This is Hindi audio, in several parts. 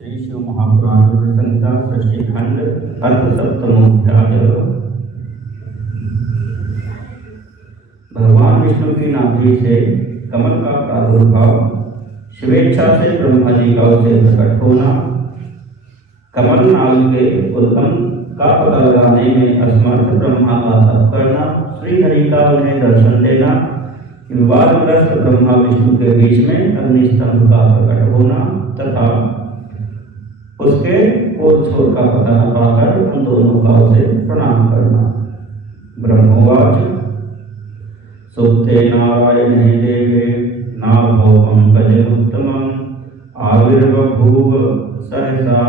श्री शिव महापुराण संहिता षष्ठीखंड अर्धसप्तमोध्याय। भगवान विष्णु की नाभि से कमल का प्रादुर्भाव, स्वेच्छा से ब्रह्मा जी का उसे प्रकट होना, कमल नाग के उद्गम का पता लगाने में असमर्थ ब्रह्मा का तप करना, श्री हरि का उन्हें दर्शन देना, विवादग्रस्त ब्रह्मा विष्णु के बीच में अग्निस्तंभ का प्रकट होना तथा उसके ओर छोर का पता न पाकर उन दोनों का उसे प्रणाम करना। ब्रह्मोवाच सुप्ते नारायणे देवे नाभो पंकजमुत्तमं आविर्बभूव सहसा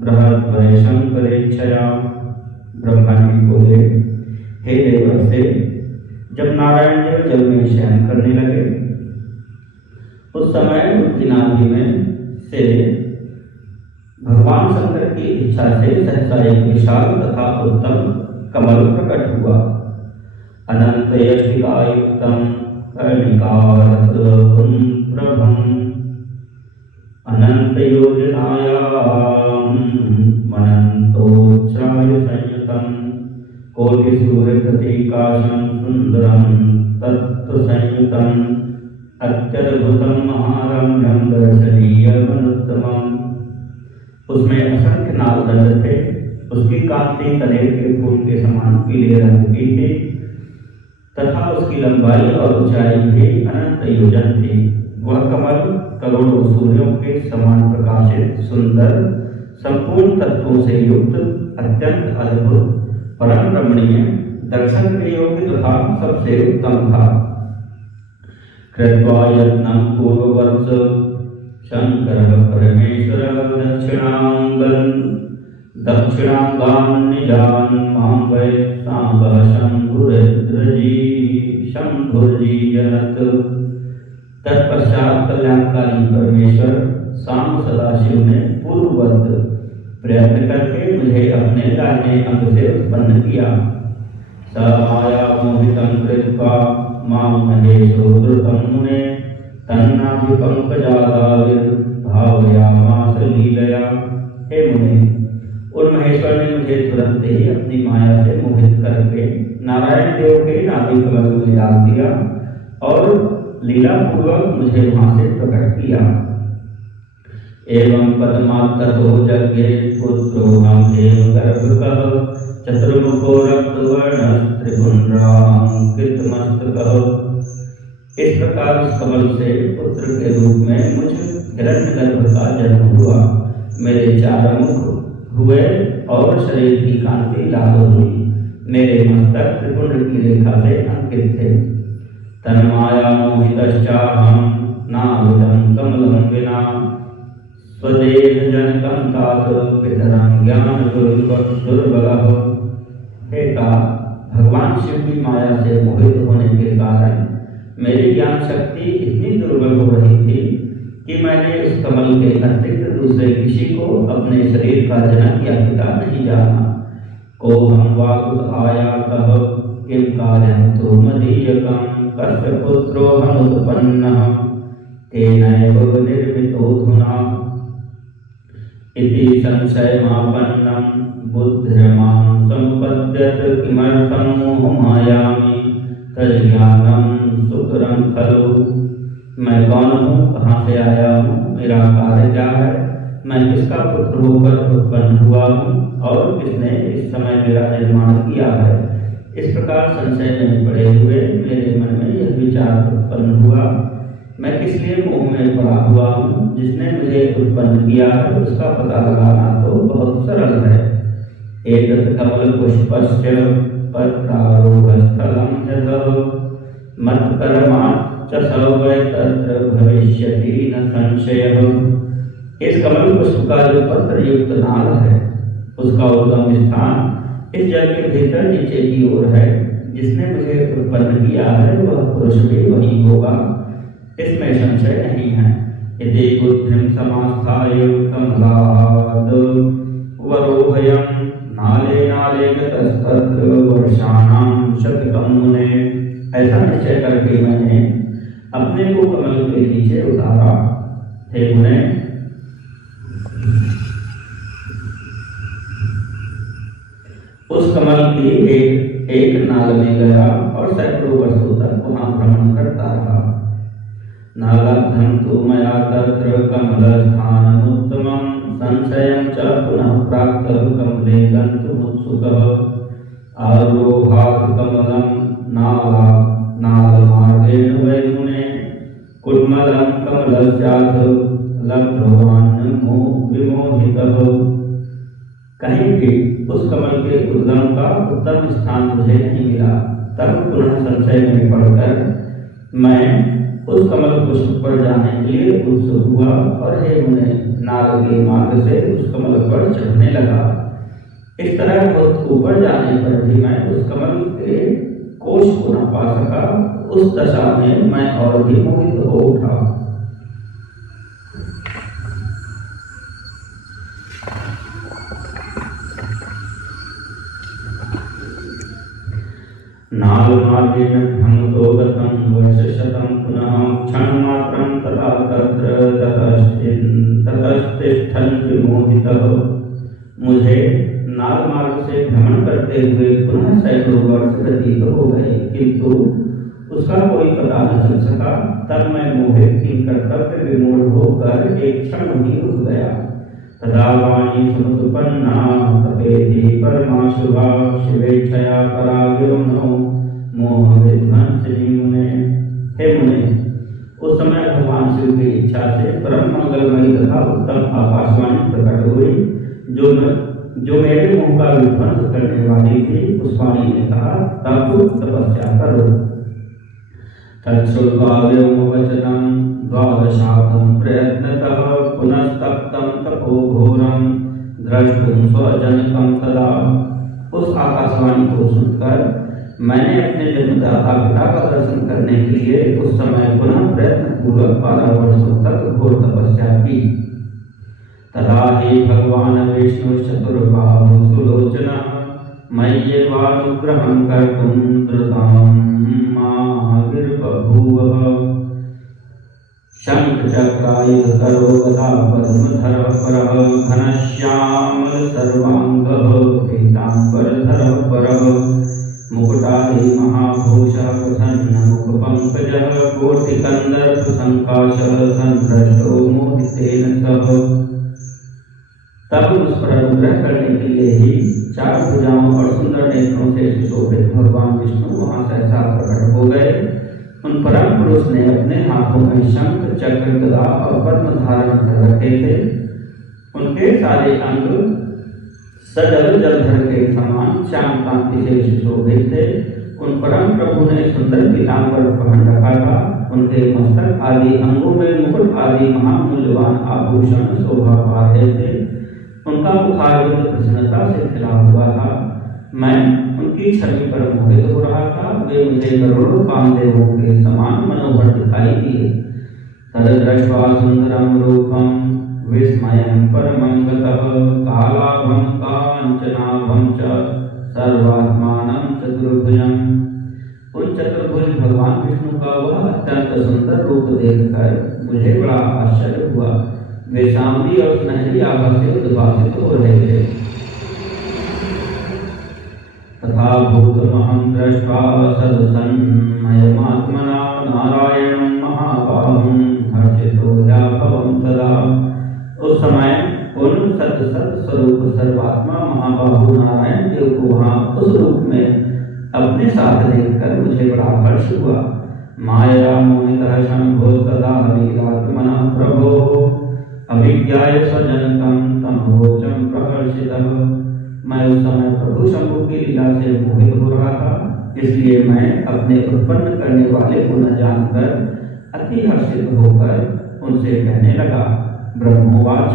बृहद्वय शंकरेच्छया। ब्रह्मा जी बोले, हे देवर्षि, जब नारायण देव जल में शयन करने लगे उस समय उनकी नाभि में से भगवान शंकर की इच्छा से सहसा एक विशाल तथा उत्तम कमल प्रकट हुआ। अनंत यशिकायुक्तं कर्णिकारसपुंप्रभं अनंत योजनायां मनन्तोच्चाय संयुतं कोटिसूर्यप्रतीकाशं सुंदरं तत्त्वसंयुतं अत्यद्भुतं महारम्यं दर्शनीयमनुत्तमम्। उसमें असंख्य नागदंड थे, उसकी कांति कनेर के फूल के समान पीले रंग की थी तथा उसकी लंबाई और ऊंचाई भी अनंत योजन थी। वह कमल करोड़ों सूर्यों के समान प्रकाशित, सुंदर, संपूर्ण तत्वों से युक्त, अत्यंत अद्भुत, परम रमणीय, दर्शन के योग्य तथा सबसे उत्तम था। कृत्वा यत्नं पूर्ववर्ष शंकर परमेश्वर दक्षिणांगान निजान मां वै सांबः शंभुर्जी जनत। तत्पश्चात कल्याणकारी परमेश्वर सांब सदाशिव ने पूर्ववत प्रयत्न करके मुझे अपने दाहिने अंग से उत्पन्न किया। स माया मोहितं कृत्वा मां महेशो द्रुतं मुने तन्नाभि पंकजादाविर्भावयामास लीलया। हे मुने, उन महेश्वर ने मुझे तुरंत ही अपनी माया से मोहित करके नारायण देव के नाभि कमल में डाल दिया और लीला पूर्वक मुझे वहां से प्रकट किया। एवं पद्मात्ततो जज्ञे पुत्रोऽहं एव गर्भकः चतुर्मुखो रक्तवर्णस्त्रिपुण्ड्राङ्कितमस्तकः। इस प्रकार उस कमल से पुत्र के रूप में मुझ हिरण्यगर्भ का जन्म हुआ। मेरे चार मुख हुए और शरीर की कांति लाल हुई। मेरे मस्तक त्रिपुंड की रेखा से अंकित थे। तन्माया मोहितश्चाहं नाविदं कमलं विना स्वदेह जनकं तात पितरं ज्ञान दुर्बलः। हे का भगवान शिव की माया से मोहित होने के कारण मेरी ज्ञान शक्ति इतनी दुर्बल हो रही थी कि मैंने इस कमल के अतिरिक्त दूसरे किसी को अपने शरीर का जनक या पिता नहीं जाना। को हम वाकुत आयातः किं कार्यं तु मदीयकं कस्य पुत्रोऽहम् उत्पन्नः तेनैव निर्मितोऽधुना इति संशयमापन्नं बुद्धिर्मां सम्पद्यत किमर्थं मोहमायामि तज्ज्ञानं सुकरं खलु। मैं कौन हूँ, कहाँ से आया हूँ, मेरा कार्य क्या है, मैं किसका पुत्र होकर उत्पन्न हुआ हूँ और किसने इस समय मेरा निर्माण किया है। इस प्रकार संशय में पड़े हुए मेरे मन में यह विचार उत्पन्न हुआ, मैं किस लिए मोह में पड़ा हुआ हूँ। जिसने मुझे उत्पन्न किया है उसका पता लगाना तो बहुत सरल है। एतत् कमल पुष्पस्य पत्रारोहस्थलं यतः मत्कर्माच्च सर्वै तत्र भविष्यति न संशयः। इस कमल पुष्प का जो पत्र युक्त नाल है उसका उद्गम स्थान इस जल के भीतर नीचे की ओर है। जिसने मुझे उत्पन्न किया है वह पुरुष भी वही होगा, इसमें संशय नहीं है। यदि बुद्धिं समास्थाय कमलाद वरोहयं नाले नाले गतस्तत्र वर्षाणां शतकं मुने। ऐसा निश्चय करके मैंने अपने को कमल के नीचे उतारा। हे मुने, उस कमल की एक नाल में गया और सैकड़ों वर्षों तक वहां भ्रमण करता रहा। नालब्धं तु मया तत्र कमलस्थानमुत्तमं संशयं च पुनः प्राप्तः कमले गन्तुमुत्सुकः। आरोहात् कमलं नालमार्गेण वै मुने कुड्मलं कमलस्याथ लब्धवान् विमोहितः। कहीं भी उस कमल के उद्गम का उत्तम स्थान मुझे नहीं मिला। तब पुनः संशय में पड़कर मैं उस कमल पुष्प पर जाने के लिए उत्सुक हुआ और हे मुने नाल के मार्ग से उस कमल पर चढ़ने लगा। इस तरह बहुत ऊपर जाने पर भी मैं उस कमल के कोश को न पा सका। उस दशा में मैं और भी मोहित हो उठा। नालमार्गेण भ्रमतो गतं वर्षशतं पुनः क्षणमात्रं तथा तत्र ततस्तिष्ठन् विमोहितः। मुझे नाल मार्ग से भ्रमण करते हुए पुनः सैकड़ों वर्ष व्यतीत हो गए, किंतु उसका कोई पता न चल सका। तब मैं मोहित कर्तव्य विमूढ़ होकर एक क्षण ही रुक गया। तदा वाणी समुत्पन्ना तपेति परमाशुभा शिवेच्छया पराविरुणो मोह विध्वंसिनी मुने। हे मुने, उस समय भगवान शिव की इच्छा से परम मंगलमयी तथा उत्तम आकाशवाणी प्रकट हुई, जो मेरे मुंह का विध्वंस करने वाली थी। उस वाणी ने कहा, तब तपस्या करो। तच्छ्रुत्वा व्योमवचनं द्वादशाब्दं प्रयत्नतः पुनस्तप्तं तपोघोरं द्रष्टुं स्वजनकं तदा। उस आकाशवाणी को सुनकर मैंने अपने जन्मदाता पिता का दर्शन करने के लिए उस समय पुनः प्रयत्न पूर्वक 12 वर्षों तक घोर तपस्या की। तदा ही भगवान विष्णु चतुर्बाहु सुलोचनः मय्येवानुग्रहं कर्तुं द्रुतं माविर्बभूवः। शङ्खचक्रायुधकरो गदा पद्मधरः परः घनश्यामल सर्वाङ्गः पीताम्बरधरः परः मुकुटादि महाभूषः प्रसन्नमुखपङ्कजः कोटिकन्दर्पसङ्काशः संभ्रष्टो मोहितेन सह। तब उस पर अनुग्रह करने के लिए ही 4 भुजाओं और सुंदर नेत्रों से सुशोभित भगवान विष्णु वहां सहसा प्रकट हो गए। उन परम पुरुष ने अपने हाथों में शंख, चक्र, गदा और पद्म धारण कर रखे थे। उनके सारे अंग सजल जलधर के समान श्याम कांति से सुशोभित थे। उन परम प्रभु ने सुंदर पीताम्बर पहन रखा था। उनके मस्तक आदि अंगों में मुकुट आदि महामूल्यवान आभूषण शोभा पा रहे थे। उनका मुखारविंद प्रसन्नता से खिला हुआ था। मैं उनकी छवि पर मोहित हो रहा था। वे मुझे करोड़ों कामदेवों के समान मनोहर दिखाई दिए। तद्दृष्ट्वा सुंदरं रूपं विस्मयं परमं गतः कालाभं कांचनाभं च सर्वात्मानं चतुर्भुजम्। उन चतुर्भुज भगवान विष्णु का वह अत्यंत सुंदर रूप देखकर मुझे बड़ा आश्चर्य हुआ। वे शांति और सुनहरी आभा से उद्भासित हो रहे थे। तथा भूतमहं दृष्ट्वा सदसन्मयमात्मना नारायणं महाबाहुं हर्षितो याभवं तदा। उस समय उन सत स्वरूप सर्वात्मा महाबाहु नारायण देव को वहां उस रूप में अपने साथ देखकर मुझे बड़ा हर्ष हुआ। माया मोहितः शंभो सदा वीरात्मनः प्रभो अभिज्ञाय स्वजनकं तमोचं प्रहर्षितः। मैं उस समय प्रभु शंभु की लीला से मोहित हो रहा था, इसलिए मैं अपने उत्पन्न करने वाले को न जानकर अति हर्षित होकर उनसे कहने लगा। ब्रह्मोवाच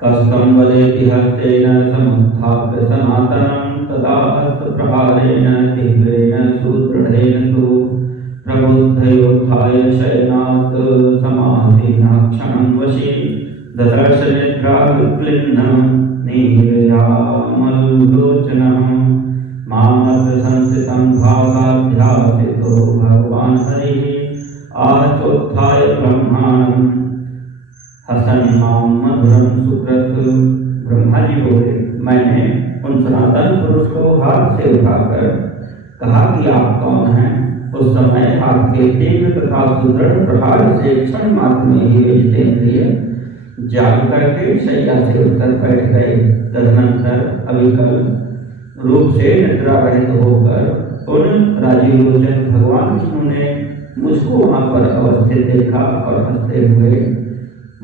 कस्तं वदेति हस्तेन समुत्थाप्य सनातनं तदा हस्तप्रहारेण तीव्रेण सुदृढेन तु प्रबुद्धयोत्थाय शयनात् समासीनः क्षणं वशी ददर्श निद्राविक्लिन्नं नीरयामलोचनः मामत्र संस्थितं भासाध्यासितो भगवान् हरिः आचोत्थाय ब्रह्माणं हसन् मां मधुरं सुकृत। ब्रह्मा जी बोले, मैंने उन सनातन पुरुष को हाथ से उठाकर कहा कि आप कौन हैं। उस समय हाथ के तीव्र तथा सुदृढ़ प्रहार से क्षण मात्र में ही वे जितेंद्रिय जाग करके शैया से उठकर बैठ गए। तदनंतर अविकल रूप से निद्रा रहित होकर उन राजीव लोचन भगवान विष्णु ने मुझको वहां पर अवस्थित देखा और हंसते हुए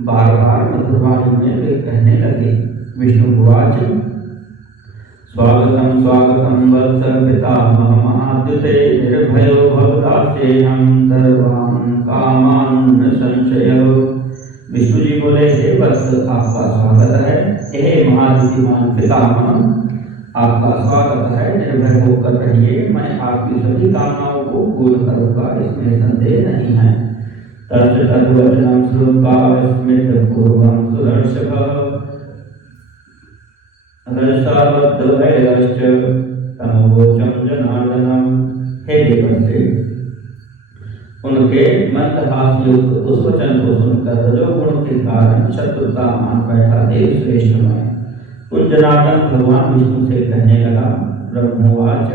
बार बार मधुर वाणी में वे कहने लगे। विष्णुवाच स्वागतम स्वागतम वत्स पितामह महाद्युते निर्भयो भवदास्येहं सर्वान् कामान् न संशयो। विष्णु जी बोले, हे वत्स आपका स्वागत है। हे महाद्युतिमान पितामह आपका स्वागत है। निर्भय होकर रहिए, मैं आपकी सभी कामनाओं को पूर्ण करूंगा, इसमें संदेह नहीं है। तस्य तद्वचनं श्रुत्वा स्मितपूर्वं सुदर्शनः रसावद्वैरश्च तमोवचं जनार्दनम्। हे देवर्षि, उनके मंदहासयुक्त उस वचन को सुनकर रजोगुण के कारण शत्रुता मान बैठा देव श्रेष्ठ मैं उन जनार्दन भगवान विष्णु से कहने लगा। ब्रह्मोवाच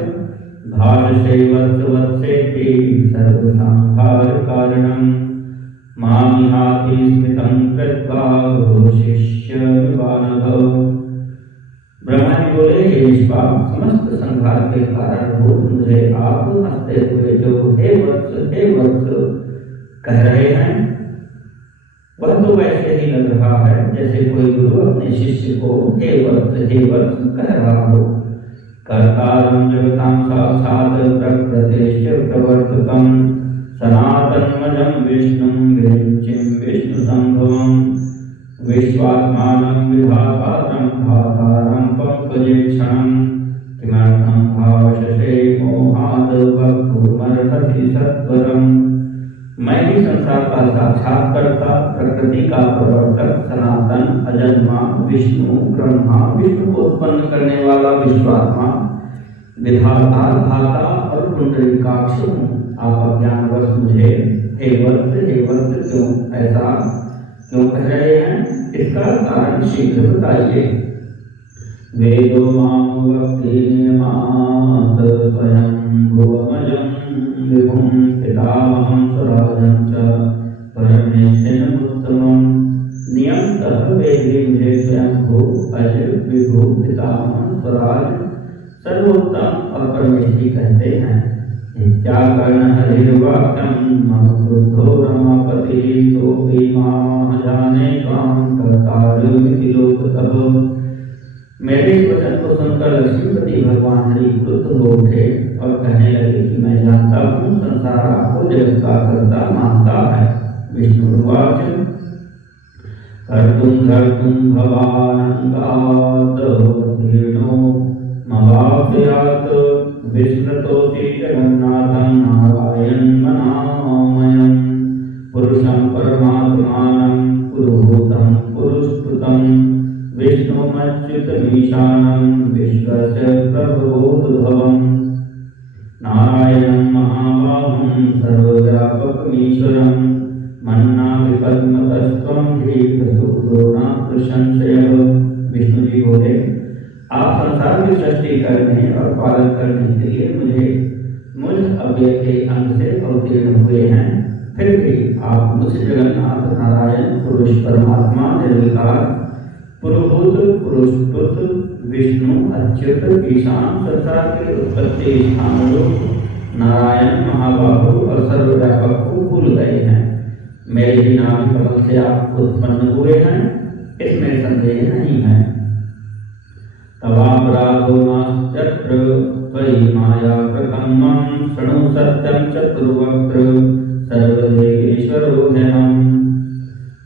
भाषसे वत्सेति सर्वसंहार कारणम् मामिहाति स्मितं कृत्वा घोषिष्यवानभव। ब्रह्मा जी बोले, हे निष्पाप, समस्त संहार के कारण भूत मुझे आप हंसते हुए जो हे वत्स कह रहे हैं, वह तो वैसे ही लग रहा है जैसे कोई गुरु अपने शिष्य को हे वत्स कह रहा हो। कर्तारं जगतां साक्षात् प्रकृतेश्च प्रवर्तकं सनातनमजं विष्णुं विरिञ्चिं विष्णुसंभवम् विश्वात्मानं विधातारं धातारं पंकजेक्षणं किमर्थं भावशसे मोहाद् वक्तुमर्हसि सत्वरम्। मैं ही संसार का साक्षात कर्ता, प्रकृति का प्रवर्तक, सनातन अजन्मा विष्णु ब्रह्मा, विष्णु को उत्पन्न करने वाला विश्वात्मा, विधाता, धाता और पुंडरीकाक्ष हूँ। आप अज्ञानवश मुझे हे वत्स क्यों कह रहे हैं, इसका कारण शीघ्र बताइए। वेदो मां वक्ति नियमात् स्वयं भुवमजं विभुं पितामहं स्वराजं च परमेशं उत्तमम्। नियमतः वेदे मुझे स्वयं भू अज विभु पितामह स्वराज सर्वोत्तम और परमेश्वरी कहते हैं। क्या कर्ण हरिर्वाक्यं मम क्रुद्धो रमापति सोऽपि मां जाने त्वां कर्तारमिति लोकतः। मेरे इस वचन को सुनकर लक्ष्मीपति भगवान हरि क्रुद्ध हो उठे और कहने लगे कि मैं जानता हूँ संसार आपको जगत का कर्ता मानता है। विष्णुवाच कर्तुं भवानन्दादीर्णो मवाप्यात् विस्मृतोऽसि जगन्नाथं नारायणमनामयं पुरुषं परमात्मानं पुरुहूतं पुरुषकृतं विष्णुमच्युतमीशानं विश्वस्य प्रभवोद्भवम् नारायणं महाबाहुं सर्वव्यापकमीश्वरं मन्नाभिपद्मतस्त्वं दीर्घसूत्रो न प्रशंसयः। विष्णु जी बोले, आप संसार की सृष्टि करने और पालन करने के लिए मुझ अव्यय के अंग से अवतीर्ण हुए हैं, फिर भी आप मुझ जगन्नाथ नारायण पुरुष परमात्मा निर्विकार पुरुभूत पुरुषकृत विष्णु अच्युत ईशान संसार के उत्पत्ति स्थान नारायण महाबाहु और सर्वव्यापक को भूल गए हैं। मेरे ही नाभि कमल से आप उत्पन्न हुए हैं, इसमें संदेह नहीं है। तवापराधो नास्त्यत्र त्वयि माया प्रकम्मं शृणु सत्यं चतुर्वक्त्र सर्वदेवेश्वरो ह्यहम्।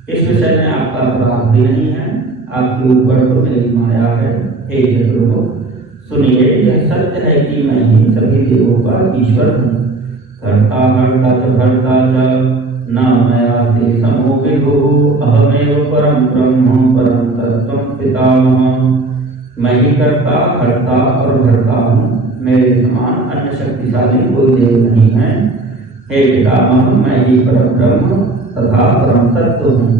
इस विषय में आपका अपराध भी नहीं है, आपके ऊपर तो मेरी माया है। हे चतुर्मुख, सुनिए, यह सत्य है कि मैं ही सभी देवों का ईश्वर हूँ। कर्ता हर्ता च भर्ता च न मयास्ति समो विभुः अहमेव परं ब्रह्म परं तत्त्वं पितामहः। मैं ही कर्ता हर्ता और भर्ता हूँ, मेरे समान अन्य शक्तिशाली कोई देव नहीं है। हे पितामह, मैं ही परम ब्रह्म तथा परम तत्व हूँ।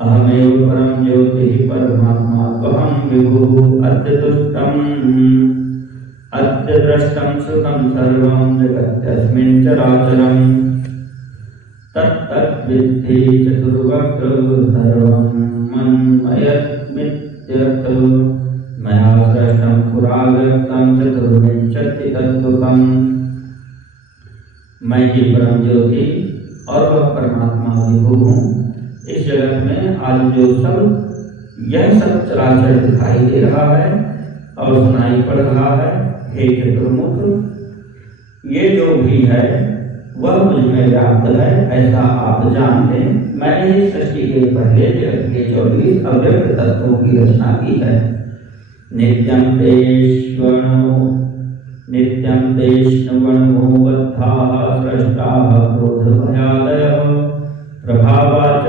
अहमेव परम ज्योतिः परमात्मा त्वहं विभुः अद्य दृष्टं श्रुतं सर्वं जगत्यस्मिन् चराचरम् तत्तद्विद्धि चतुर्वक्त्र सर्वं मन्मयमित्यर्थः मया सृष्टं पुरा व्यक्तं चतुर्विंशतितत्त्वकम्। मैं ही परम ज्योति और वह परमात्मा विभु हूँ। इस जगत में आज जो सब यह सब चराचर दिखाई दे रहा है और सुनाई पड़ रहा है, हे चतुर्मुख, ये जो भी है वह मुझ में व्याप्त है, ऐसा आप जान लें। मैंने इस सृष्टि के पहले जगत के 24 अव्यक्त तत्वों की रचना की है। नित्यं तेष्णवणो बद्धाः स्रष्टाः क्रोधभयादयः प्रभावाच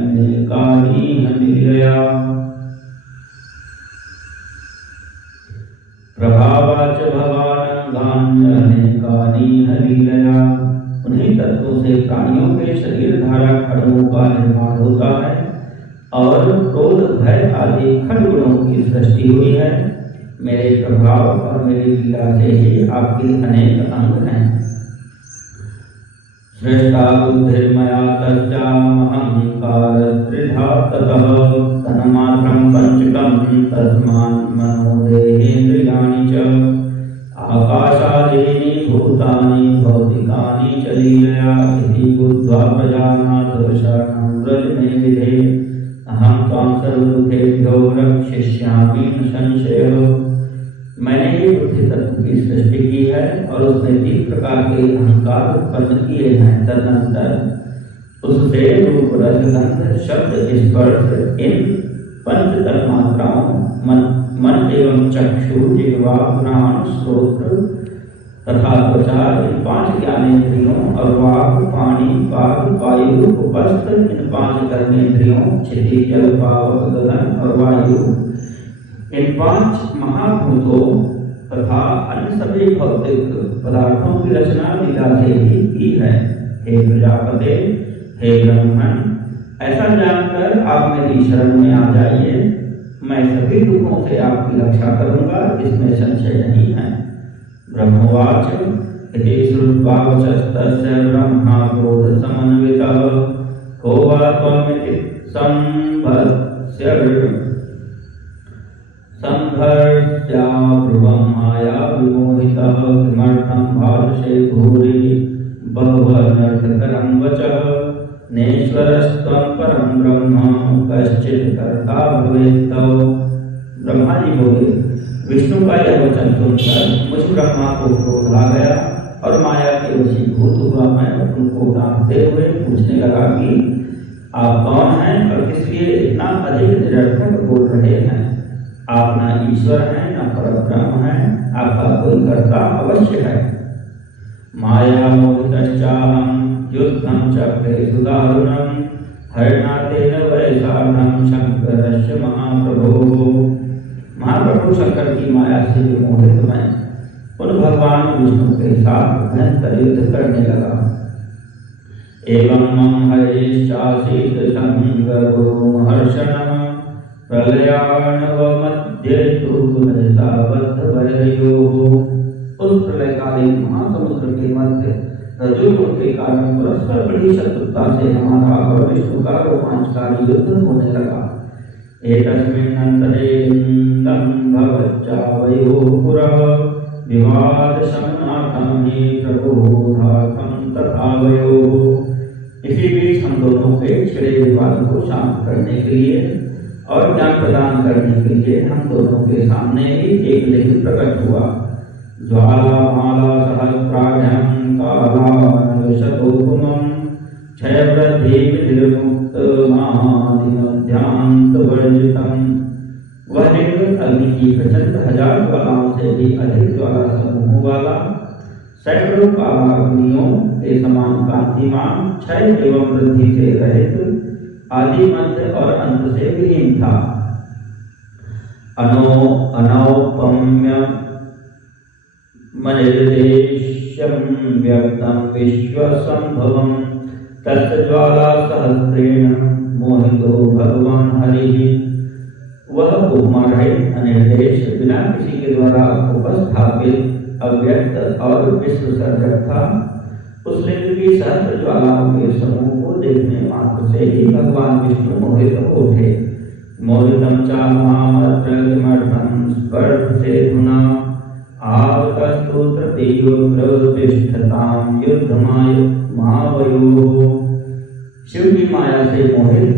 भवानंगान्येकानि हनिलया प्रभावाच भवानंगान्येकानि हनिलया। उन्हीं तत्वों से प्राणियों के शरीर धारक अणुओं का निर्माण होता है और क्रोध भय आदि खंड गुणों की सृष्टि हुई है। मेरे प्रभाव और मेरी लीला से ही आपके अनेक अंग हैं। सृष्टा बुद्धिर्मया तस्यामहंकारस्त्रिधा ततः तन्मात्रं पंचकं तस्मान् मनोदेहेन्द्रियाणि च आकाशादीनि भूतानि भौतिकानि च लीलया इति बुद्ध्वा प्रजानाथ शरणं व्रज मे विधे अहं त्वां सर्वदुःखेभ्यो रक्षयिष्यामि न संशयः। मैंने ये बुद्धि तत्व की सृष्टि की है और उसमें 3 प्रकार के अहंकार उत्पन्न किए हैं। तदनंतर उससे रूप रस गंध शब्द स्पर्श इन 5 तन्मात्राओं मन एवं चक्षु जिह्वा प्राण श्रोत्र तथा त्वचा इन 5 ज्ञानेन्द्रियों और वाक् पानी पाद वायु उपस्थ इन 5 कर्मेंद्रियों क्षिति जल पावक गगन और वायु इन 5 महाभूतों तथा अन्य सभी भौतिक पदार्थों की रचना लीला से ही की है। हे प्रजापते, हे ब्रह्मन, ऐसा जानकर आप मेरी शरण में आ जाइए। मैं सभी दुखों से आपकी रक्षा करूंगा, इसमें संशय नहीं है। ब्रह्मवाच इति श्रुत्वा वचस्तस्य ब्रह्मा क्रोध समन्वितः को वा त्वमिति संभर्स्याब्रुवं माया विमोहितः किमर्थं भाषसे भूरि बहुवनर्थकरं वचः नेश्वरस्त्वं परं ब्रह्म कश्चित् कर्ता भवेत् तव। ब्रह्मा जी बोले, विष्णु का यह वचन सुनकर मुझ ब्रह्मा को क्रोध आ गया और माया के वशीभूत हुआ। मैं उनको डांटते हुए पूछने लगा कि आप कौन हैं और किस लिए इतना अधिक निरर्थक बोल रहे हैं? आप न ईश्वर हैं न परब्रह्म हैं, आपका कोई कर्ता अवश्य है। माया मोहितश्चाहं युद्धं चक्रे सुदारुणं हरणातेन वैसार्धं शंकरस्य महाप्रभो। महाप्रभु शंकर की माया से विमोहित मैं उन भगवान विष्णु के साथ भयंकर युद्ध करने लगा। एवं मम हरेश्चासीत संगर्भोमहर्षणः प्रलयार्णवमध्ये तु पुनर्साबद्धवयोः। उस प्रलयकालीन महासमुद्र के मध्य रजोगुण के कारण परस्पर बड़ी शत्रुता से हमारा और विष्णु का रोमांचकारी युद्ध होने लगा। एतस्मिन्नन्तरे लिङ्गं भवच्चावयोः पुरः विवादशमनार्थं हि प्रबोधार्थं तथावयोः। इसी बीच हम दोनों के छिड़े विवाद को शांत करने के लिए और ज्ञान प्रदान करने के लिए हम दोनों के सामने ही एक लिंग प्रकट हुआ। ज्वालामाला सहस्राढ्यं कालानलशतोपमं क्षयवृद्धिविधिर्मुक्तमादिमध्यान्तवर्जितं। वह लिंग अग्नि की प्रचंड 1000 ज्वालाओं से भी अधिक ज्वाला समूह वाला, सैकड़ों कालाग्नियों के समान कांतिमान, क्षय एवं वृद्धि से रहित, आदि मध्य और अंत से विलीन था। अनौपम्य मनिर्देश्यं व्यक्तं विश्वसंभवं तस्य ज्वालासहस्रेण मोहितो भगवान हरिः। वह उपमा रहित अनिर्देश बिना किसी के द्वारा उपस्थापित अव्यक्त और विश्व सर्जक था। उस लिंग की सहस्र ज्वालाओं के समूह को देखने मात्र से ही भगवान विष्णु मोहित हो उठे। मोहितं च मामत्र किमर्थं स्पर्शेधुना आवतस्तु तृतीयोऽत्र तिष्ठतां युद्धमाय महावयोः। शिव की माया से मोहित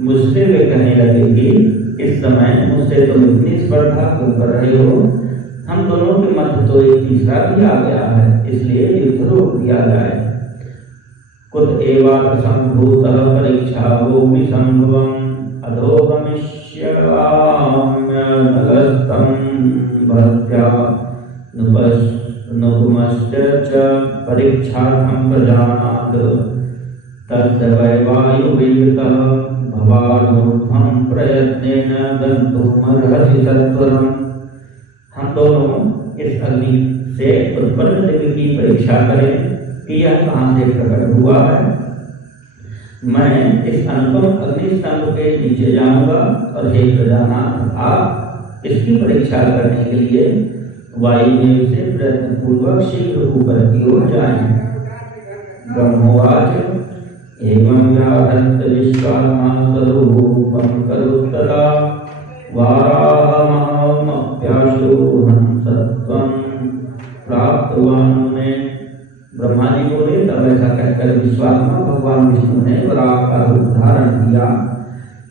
मुझसे वे कहने लगे कि इस समय मुझसे तुम इतनी स्पर्धा क्यों कर रहे हो? हम दोनों के मध्य तो एक तीसरा भी आ गया है, इसलिए युद्ध रोक दिया जाए। कुत एवात्र संभूतः परीक्षावोऽपि संभवम् अधोगमिष्याम्यनलस्तं भक्त्या नुपुमश्च च परीक्षार्थं प्रजानात् तस्य वैवायुर्विगतः भवानोर्ध्वं प्रयत्नेन गन्तुमर्हसि सत्वरम्। हम दोनों इस अग्नि से उत्पन्न लिंग की परीक्षा करें कि यह कहाँ से प्रकट हुआ है। मैं इस अनुपम अग्नि स्तंभ के नीचे जाऊंगा और हे प्रजानाथ, आप इसकी परीक्षा करने के लिए वायुदेव से प्रयत्न पूर्वक शीघ्र ऊपर की ओर जाएं। ब्रह्मोवाच एवं व्याहत विश्वात्मा स्वरूपं करुत्तरा वाराहमहमप्याशु हंसत्वं प्राप्तवान् ने। ब्रह्मा जी बोले, तब ऐसा कहकर विश्वात्मा भगवान विष्णु ने वराह का रूप धारण किया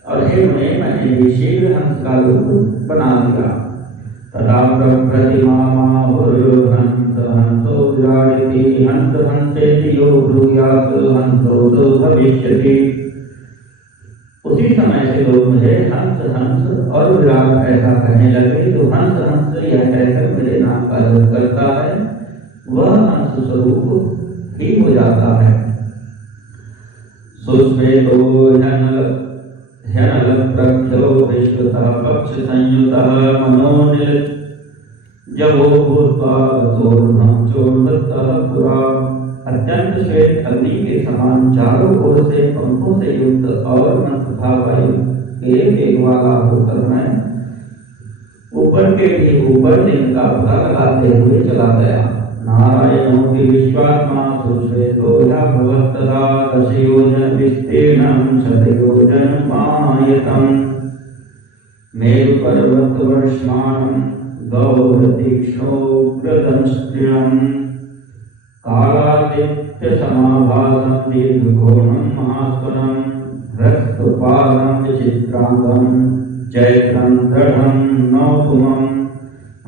और हे मुने, मैंने भी शीघ्र हंस का रूप बना लिया। तदा प्रप्रतिमाहुर्हंस हंसो विराजति हंस हंसेति यो ब्रूयात् हंसो भविष्यति। उसी समय से लोग मुझे हंस हंस और विराट ऐसा कहने लगे। जो हंस हंस यह कहकर मेरे नाम का जप करता है वह हंस स्वरूप ही हो जाता है। सुश्वेतो ह्यनल प्रख्यो विश्वतः पक्ष संयुतः मनोनिल जवो भूत्वा गतोर्ध्वं चोर्वत्तः पुरा। अत्यंत श्वेत अग्नि के समान चारों ओर से पंखों से युक्त और मन तथा वायु के वेग वाला होकर मैं ऊपर के भी ऊपर लिंग का पता लगाते हुए चला गया। नारायणो हि विश्वात्मा सुश्वेतो भवत्तदा दशयोजन विस्तीर्णं शतयोजनमायतम् मेरुपर्वत वर्ष्माणं गौरतीक्ष्णोग्रदंष्ट्रिणम् कालादित्य समाभासं दीर्घघोरं महास्वनं ह्रस्तपालं विचित्रांगं चैत्रं दृढं नौतुमं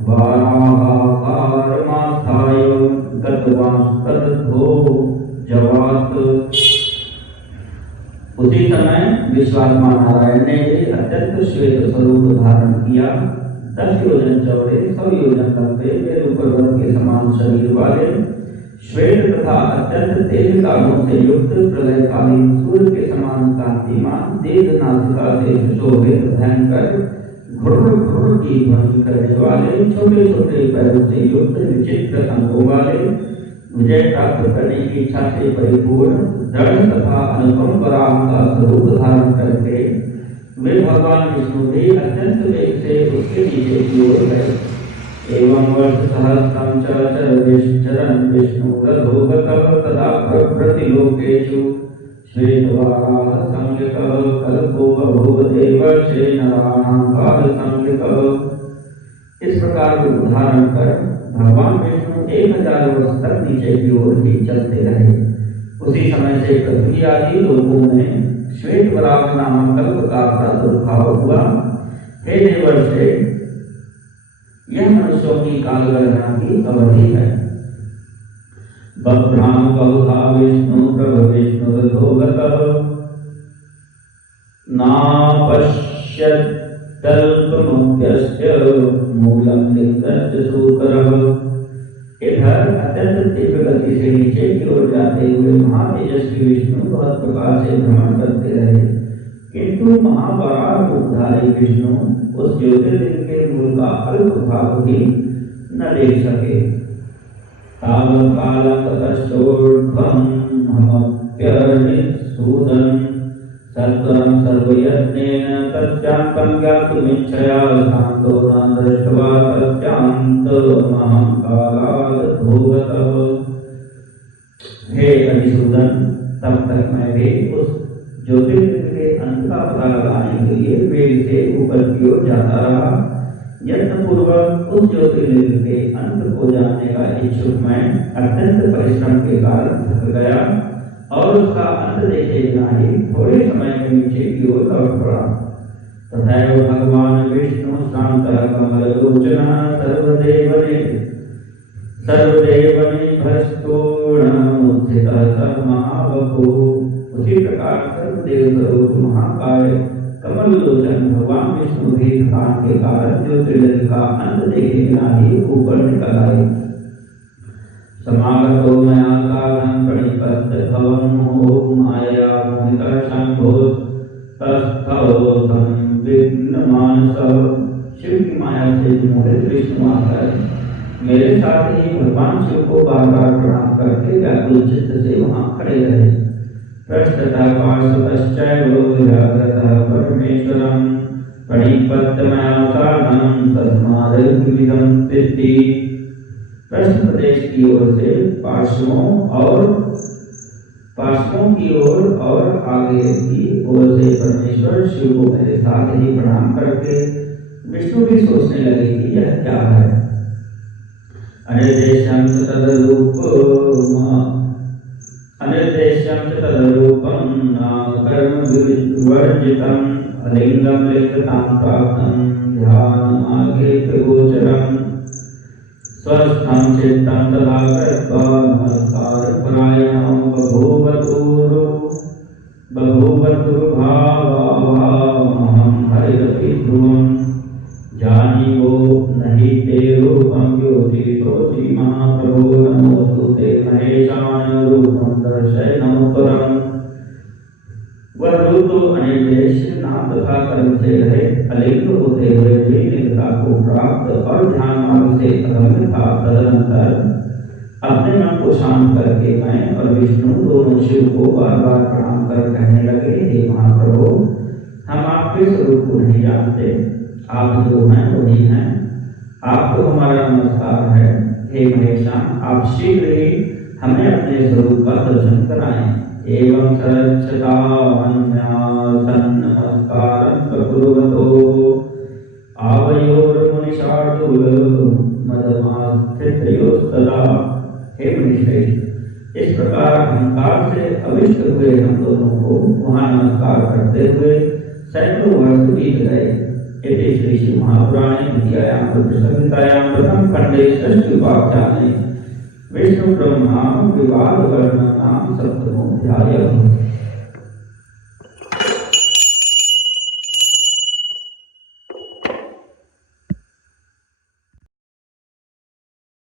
वाराहाकारमास्थाय गतवांस्तदधो जवात्। उसी समय विश्वात्मा नारायण ने भी अत्यंत श्वेत स्वरूप धारण किया। 10 योजन चौड़े 100 योजन लंबे मेरु पर्वत के समान शरीर वाले श्वेत तथा अत्यंत तेज दागों से युक्त प्रलयकालीन सूर्य के समान कांतिमान दीर्घ नासिका से सुशोभित भयंकर घुर्र घुर्र की ध्वनि करने वाले छोटे छोटे पैरों से युक्त विचित्र अंगों वाले विजय प्राप्त करने की इच्छा से परिपूर्ण दृढ़ तथा अनुपम पराम का स्वरूप धारण करके वे भगवान विष्णु भी अत्यंत वेग से उसके नीचे की ओर गए। एवं वर्ष सहस्रं चरन् विष्णुरधोगतः तदा प्रप्रतिलोकेषु श्वेतवाराह संज्ञकः कल्पो बभूव देवर्षे नराणां कालसंज्ञकः। इस प्रकार रूप धारण कर भगवान विष्णु 1000 वर्ष तक नीचे की ओर ही चलते रहे। उसी समय से पृथ्वी आदि लोकों में श्वेत वराह नामक कल्प का प्रादुर्भाव हुआ। हे देवर्षे, यह मनुष्यों की कालगणना की अवधि है। बभ्राम बहुधा विष्णु प्रभ विष्णुरधोगतः नापश्यत् तल्पमुक्त्यस्य मूलं लिंगस्य सूकरः। इधर अत्यंत तीव्र गति से नीचे की ओर जाते हुए महातेजस्वी विष्णु बहुत प्रकार से भ्रमण करते रहे, किंतु महावराह रूपधारी विष्णु उस ज्योतिर्लिंग के मूल का अल्प भाग भी न देख सके। कामकालकतश्चोर्ध्वं हमप्यर्निसूदन् सत्वरं सर्वयत्नेन तस्यान्तं ज्ञातुमिच्छया शान्तो न दृष्ट्वा तस्यान्तमहं कालादधोगतः। हे मधुसूदन, तब तक मैं भी उस ज्योतिर्लिंग के अंत का पता लगाने के लिए वेग से ऊपर की ओर जाता रहा। यत्नपूर्वक उस ज्योतिर्लिंग के अंत को जानने का इच्छुक मैं अत्यंत परिश्रम के कारण थक गया और उसका अंत देखे बिना ही थोड़े समय में नीचे की ओर लौट पड़ा। तथैव भगवान विष्णु शांतः कमललोचनः सर्वदेवने भस्तोणमुत्थितः स महाबभूव। उसी प्रकार सर्वदेव स्वरूप महाकाय कमल लोचन भगवान विष्णु भी थकान के कारण ज्योतिर्लिंग का अंत देखे बिना ही ऊपर निकल आए। समागतो मया साधं प्रणिपत्यभवं मायया मोहितः शम्भोस्तस्थौ संविघ्नमानसः। शिव की माया से मोहित विष्णु आकर मेरे साथ ही भगवान शिव को बार बार प्रणाम करके व्याकुल चित्त से वहां खड़े रहे। पृष्ठतः पार्श्वतश्चैव विराजतः परमेश्वरं प्रणिपत्य मया साधनं तस्माद्विधं सिद्धि। पृष्ठ प्रदेश की ओर से पार्श्वों की ओर और आगे की ओर से परमेश्वर शिव को मेरे साथ ही प्रणाम करके विष्णु भी सोचने लगे कि यह क्या है। अनिर्देश्यं च तदरूपं नामकर्मविवर्जितं अलिङ्गं लिङ्गतां प्राप्तं ध्यानमार्गे गोचरम्। स्वस्थं चित्तं तदा कृत्वा नमस्कारपरायणो बभूवतुर्भावामहं हरिरपि ध्रुवम्। जानीवो नहि ते रूपं ज्योतिषोऽसि महाप्रभो नमोऽस्तु ते महेशाय रूपं दर्शय नमोपरम्। वह रूप तो अनिर्देश नाम तथा कर्म से रहे अलिंग होते हुए भी लिंगता को प्राप्त और ध्यान मार्ग से अगम्य था। तदनंतर अपने मन को शांत करके मैं और विष्णु दोनों शिव को बार बार प्रणाम कर कहने लगे, हे महाप्रभु, हम आपके स्वरूप को नहीं जानते, आप जो हैं वही हैं, आपको हमारा नमस्कार है। हे महेशान, आप शीघ्र ही हमें अपने स्वरूप का दर्शन कराएं। एवं सरक्षतावन्यासन्नमस्कारं प्रकुर्वतो आवयोर्मुनिशार्दूल मदमास्थितयोस्तदा। हे मुनिश्रेष्ठ, इस प्रकार अहंकार से अविष्ट हुए हम दोनों को वहाँ नमस्कार करते हुए सैकड़ों वर्ष बीत गए। इति श्री शिव महापुराणे द्वितीयायां रुद्रसंहितायां प्रथम खंडे षष्ठ्युपाख्याने विष्णु ब्रह्मा विवाद वर्णन नाम सप्तमोऽध्यायः।